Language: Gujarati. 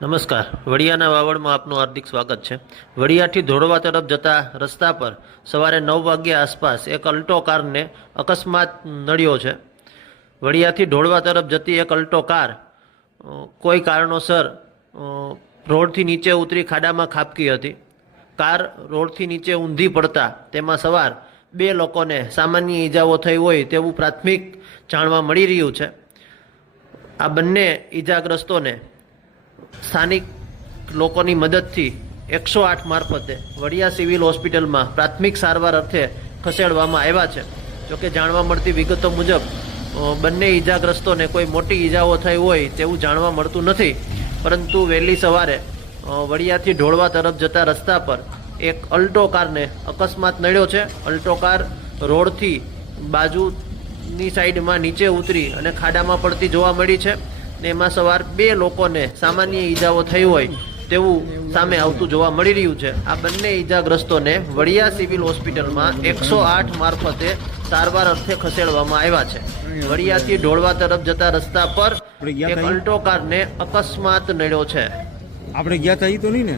નમસ્કાર, વડિયાના વાવડમાં આપનું હાર્દિક સ્વાગત છે। વડિયાથી ધોળવા તરફ જતા રસ્તા પર સવારે 9 વાગ્યા આસપાસ એક અલ્ટો કારને અકસ્માત નડ્યો છે। વડિયાથી ધોળવા તરફ જતી એક અલ્ટો કાર કોઈ કારણોસર રોડથી નીચે ઉતરી ખાડામાં ખાબકી હતી। કાર રોડથી નીચે ઊંધી પડતા તેમાં સવાર 2 લોકોને સામાન્ય ઈજાઓ થઈ હોય તેવું પ્રાથમિક જાણવા મળી રહ્યું છે। આ બંને ઈજાગ્રસ્તોને સ્થાનિક લોકોની મદદથી 108 મારફતે વડિયા સિવિલ હોસ્પિટલમાં પ્રાથમિક સારવાર અર્થે ખસેડવામાં આવ્યા છે। જોકે જાણવા મળતી વિગતો મુજબ બંને ઈજાગ્રસ્તોને કોઈ મોટી ઈજાઓ થઈ હોય તેવું જાણવા મળતું નથી, પરંતુ વહેલી સવારે વડિયાથી ઢોળવા તરફ જતા રસ્તા પર એક અલ્ટો કારને અકસ્માત નડ્યો છે। અલ્ટો કાર રોડથી બાજુની સાઈડમાં નીચે ઉતરી અને ખાડામાં પડતી જોવા મળી છે ને એમાં સવાર 2 લોકોને સામાન્ય ઈજાઓ થઈ હોય તેવું સામે આવતું જોવા મળી રહ્યું છે। આ બંને ઈજાગ્રસ્તોને વડિયા સિવિલ હોસ્પિટલમાં 108 મારફતે સારવાર અર્થે ખસેડવામાં આવ્યા છે। વડિયાથી ઢોળવા તરફ જતા રસ્તા પર એક અલ્ટો કારને અકસ્માત નડ્યો છે। આપણે ગયા હતા ઈ તો નહીં ને?